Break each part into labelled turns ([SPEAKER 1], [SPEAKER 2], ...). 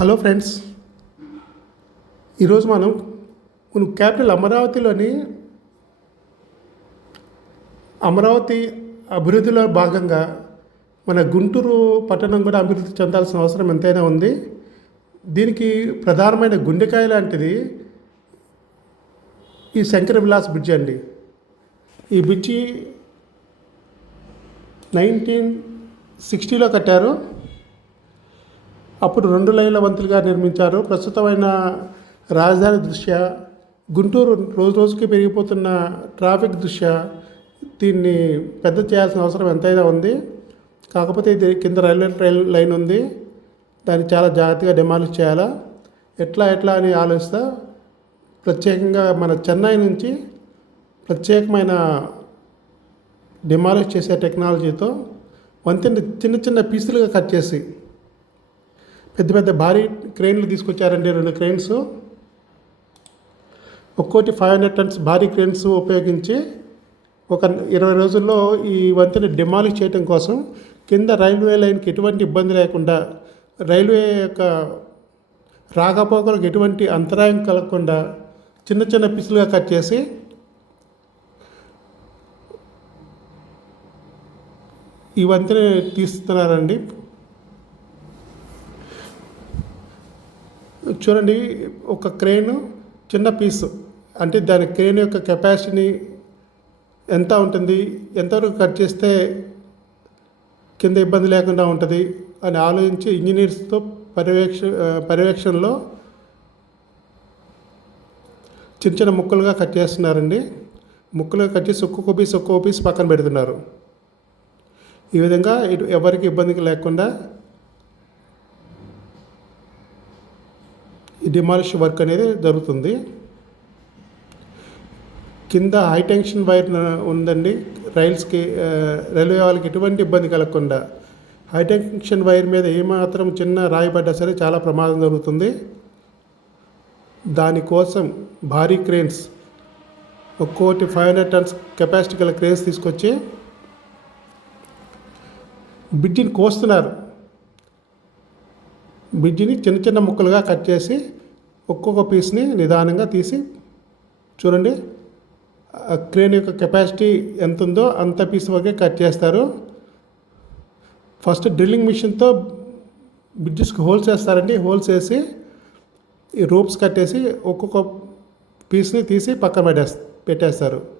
[SPEAKER 1] Hello friends. ఈరోజు మనం మన క్యాపిటల్ అమరావతిలోని అమరావతి అభివృద్ధిలో భాగంగా మన గుంటూరు పట్టణం కూడా అభివృద్ధి చెందాల్సిన అవసరం ఎంతైనా ఉంది. దీనికి ప్రధానమైన గుండెకాయ లాంటిది ఈ శంకర విలాస్ బ్రిడ్జ్ అండి. ఈ బ్రిడ్జి నైన్టీన్ సిక్స్టీలో కట్టారు. అప్పుడు రెండు లైన్ల వంతులుగా నిర్మించారు. ప్రస్తుతమైన రాజధాని దృష్ట్యా గుంటూరు రోజు రోజుకి పెరిగిపోతున్న ట్రాఫిక్ దృష్ట్యా దీన్ని పెద్ద చేయాల్సిన అవసరం ఎంతైనా ఉంది. కాకపోతే ఇది కింద రైల్వే ట్రైన్ లైన్ ఉంది. దాన్ని చాలా జాగ్రత్తగా డెమాలిష్ చేయాలా? ఎట్లా ఎట్లా అని ఆలోచిస్తా. ప్రత్యేకంగా మన చెన్నై నుంచి ప్రత్యేకమైన డిమాలిష్ చేసే టెక్నాలజీతో వంతెన చిన్న చిన్న పీసులుగా కట్ చేసి పెద్ద పెద్ద భారీ క్రెయిన్లు తీసుకొచ్చారండి రెండు క్రెయిన్స్. ఒక్కోటి ఫైవ్ హండ్రెడ్ టన్స్ భారీ క్రెయిన్స్ ఉపయోగించి ఒక ఇరవై రోజుల్లో ఈ వంతెన డిమాలిష్ చేయడం కోసం కింద రైల్వే లైన్కి ఎటువంటి ఇబ్బంది లేకుండా రైల్వే యొక్క రాకపోకలకు ఎటువంటి అంతరాయం కలగకుండా చిన్న చిన్న పిసులుగా కట్ చేసి ఈ వంతెన తీస్తున్నారండి. చూడండి ఒక క్రెయిన్ చిన్న పీసు. అంటే దాని క్రెయిన్ యొక్క కెపాసిటీని ఎంత ఉంటుంది ఎంతవరకు కట్ చేస్తే కింద ఇబ్బంది లేకుండా ఉంటుంది అని ఆలోచించి ఇంజనీర్స్తో పర్యవేక్ష పర్యవేక్షణలో చిన్న చిన్న ముక్కలుగా కట్ చేస్తున్నారండి. ముక్కలుగా కట్ చేసి ఒక్కొక్క పీస్ ఒక్కొక్క పీస్ పక్కన పెడుతున్నారు. ఈ విధంగా ఇటు ఎవరికి ఇబ్బంది లేకుండా డిమాలిష్ వర్క్ అనేది జరుగుతుంది. కింద హై టెన్షన్ వైర్ ఉందండి. రైల్స్కి రైల్వే వాళ్ళకి ఎటువంటి ఇబ్బంది కలగకుండా హై టెన్షన్ వైర్ మీద ఏమాత్రం చిన్న రాయి పడ్డా సరే చాలా ప్రమాదం జరుగుతుంది. దానికోసం భారీ క్రేన్స్ ఒక్కోటి ఫైవ్ హండ్రెడ్ టన్స్ కెపాసిటీ గల క్రేన్స్ తీసుకొచ్చి బ్రిడ్జిని కోస్తున్నారు. బ్రిడ్జిని చిన్న చిన్న ముక్కలుగా కట్ చేసి ఒక్కొక్క పీస్ని నిదానంగా తీసి చూడండి క్రేన్ యొక్క కెపాసిటీ ఎంత ఉందో అంత పీస్ వరకే కట్ చేస్తారు. ఫస్ట్ డ్రిల్లింగ్ మిషన్తో బ్రిడ్జెస్కి హోల్స్ వేస్తారండి. హోల్స్ వేసి ఈ రోప్స్ కట్టేసి ఒక్కొక్క పీస్ని తీసి పక్కన పెట్టేస్తారు.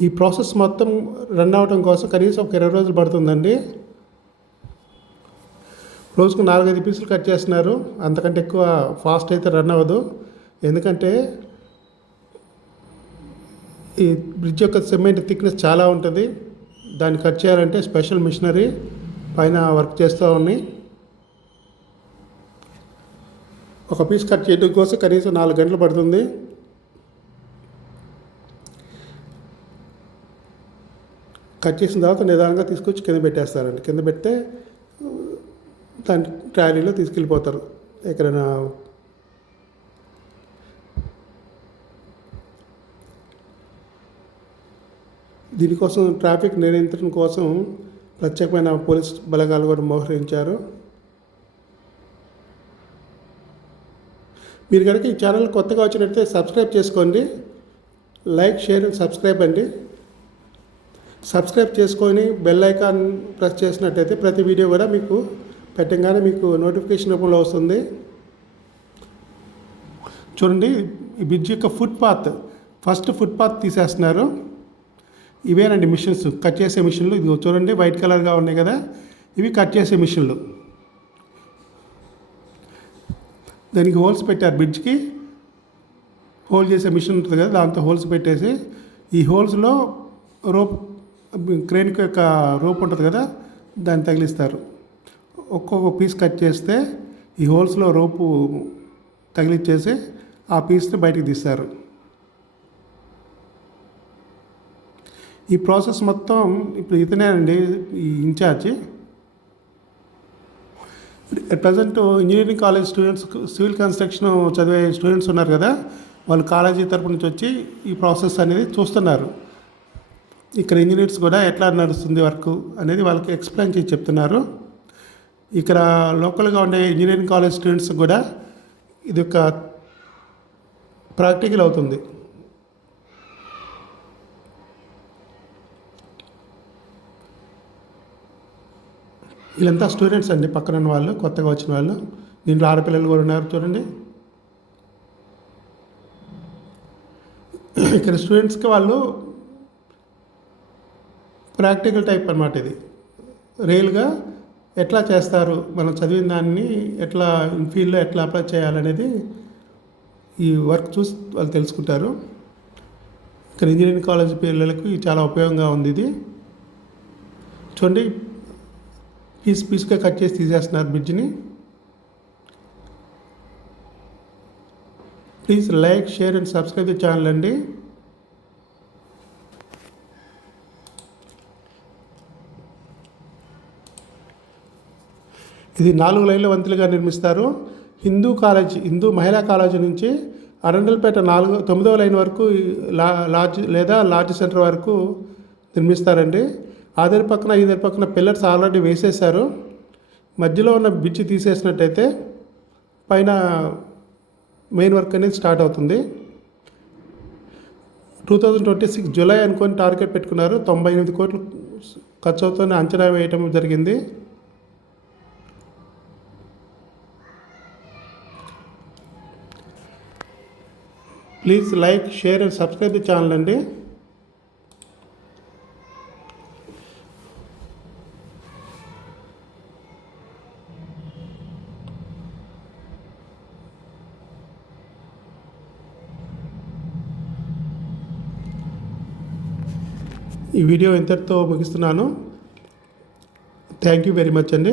[SPEAKER 1] ఈ ప్రాసెస్ మొత్తం రన్ అవ్వడం కోసం కనీసం ఒక ఇరవై రోజులు పడుతుందండి. రోజుకు నాలుగైదు పీసులు కట్ చేస్తున్నారు. అంతకంటే ఎక్కువ ఫాస్ట్ అయితే రన్ అవ్వదు. ఎందుకంటే ఈ బ్రిడ్జ్ యొక్క సిమెంట్ థిక్నెస్ చాలా ఉంటుంది. దాన్ని కట్ చేయాలంటే స్పెషల్ మిషనరీ పైన వర్క్ చేస్తూ ఉన్నాయి. ఒక పీస్ కట్ చేయడం కోసం కనీసం నాలుగు గంటలు పడుతుంది. కట్ చేసిన తర్వాత నిదానంగా తీసుకొచ్చి కింద పెట్టేస్తారండి. కింద పెడితే దాని ట్రాలీలో తీసుకెళ్ళిపోతారు. ఎక్కడైనా దీనికోసం ట్రాఫిక్ నియంత్రణ కోసం ప్రత్యేకమైన పోలీస్ బలగాలు కూడా మోహరించారు. మీరు కనుక ఈ ఛానల్ కొత్తగా వచ్చినట్లయితే సబ్స్క్రైబ్ చేసుకోండి. లైక్ షేర్ అండ్ సబ్స్క్రైబ్ అండి. సబ్స్క్రైబ్ చేసుకొని బెల్ ఐకాన్ ప్రెస్ చేసినట్టయితే ప్రతి వీడియో కూడా మీకు పెట్టగానే మీకు నోటిఫికేషన్ రూపంలో వస్తుంది. చూడండి ఈ బ్రిడ్జ్ యొక్క ఫుట్పాత్ ఫస్ట్ ఫుట్పాత్ తీసేస్తున్నారు. ఇవేనండి మిషన్స్ కట్ చేసే మిషన్లు ఇది చూడండి వైట్ కలర్గా ఉన్నాయి కదా. ఇవి కట్ చేసే మిషన్లు దానికి హోల్స్ పెట్టారు బ్రిడ్జ్కి హోల్ చేసే మిషన్ ఉంటుంది కదా దాంతో హోల్స్ పెట్టేసి ఈ హోల్స్లో రోప్ క్రేన్ యొక్క రూప్ ఉంటుంది కదా దాన్ని తగిలిస్తారు. ఒక్కొక్క పీస్ కట్ చేస్తే ఈ హోల్స్లో రోపు తగిలిచ్చేసి ఆ పీస్ని బయటికి తీస్తారు. ఈ ప్రాసెస్ మొత్తం ఇప్పుడు ఇతనేనండి ఈ incharge. Present engineering college students civil construction చదివే స్టూడెంట్స్ ఉన్నారు కదా వాళ్ళు కాలేజీ తరపు నుంచి వచ్చి ఈ ప్రాసెస్ అనేది చూస్తున్నారు. ఇక్కడ ఇంజనీర్స్ కూడా ఎట్లా నడుస్తుంది వర్క్ అనేది వాళ్ళకి ఎక్స్ప్లెయిన్ చేసి చెప్తున్నారు. ఇక్కడ లోకల్గా ఉండే ఇంజనీరింగ్ కాలేజ్ స్టూడెంట్స్ కూడా ఇది ఒక ప్రాక్టికల్ అవుతుంది. వీళ్ళంతా స్టూడెంట్స్ అండి పక్కన ఉన్న వాళ్ళు కొత్తగా వచ్చిన వాళ్ళు. దీంట్లో ఆడపిల్లలు కూడా ఉన్నారు చూడండి. ఇక్కడ స్టూడెంట్స్కి వాళ్ళు ప్రాక్టికల్ టైప్ అన్నమాట ఇది. రియల్గా ఎట్లా చేస్తారు మనం చదివిన దాన్ని ఎట్లా ఫీల్డ్లో ఎట్లా అప్లై చేయాలనేది ఈ వర్క్ చూసి వాళ్ళు తెలుసుకుంటారు. ఇక్కడ ఇంజనీరింగ్ కాలేజ్ పిల్లలకు ఇది చాలా ఉపయోగంగా ఉంది ఇది. చూడండి పీస్ పీస్గా కట్ చేసి తీసేస్తున్నారు బ్రిడ్జ్ని. Please like share and subscribe the channel అండి. ఇది నాలుగు లైన్ల వంతులుగా నిర్మిస్తారు. హిందూ కాలేజ్ హిందూ మహిళా కాలేజీ నుంచి అరండల్పేట నాలుగు తొమ్మిదవ లైన్ వరకు లా లార్జ్ లేదా లార్జ్ సెంటర్ వరకు నిర్మిస్తారండి. ఆధార్ పక్కన ఈధార్ పక్కన పిల్లర్స్ ఆల్రెడీ వేసేశారు. మధ్యలో ఉన్న బ్రిడ్జ్ తీసేసినట్టయితే పైన మెయిన్ వర్క్ అనేది స్టార్ట్ అవుతుంది. Two thousand twenty six July అనుకొని టార్గెట్ పెట్టుకున్నారు. తొంభై ఎనిమిది కోట్లు ఖర్చు అవుతుందని అంచనా వేయటం జరిగింది. Please like share and subscribe the channel అండి. ఈ వీడియో ఇంతటితో ముగిస్తున్నాను. థ్యాంక్ యూ వెరీ మచ్ అండి.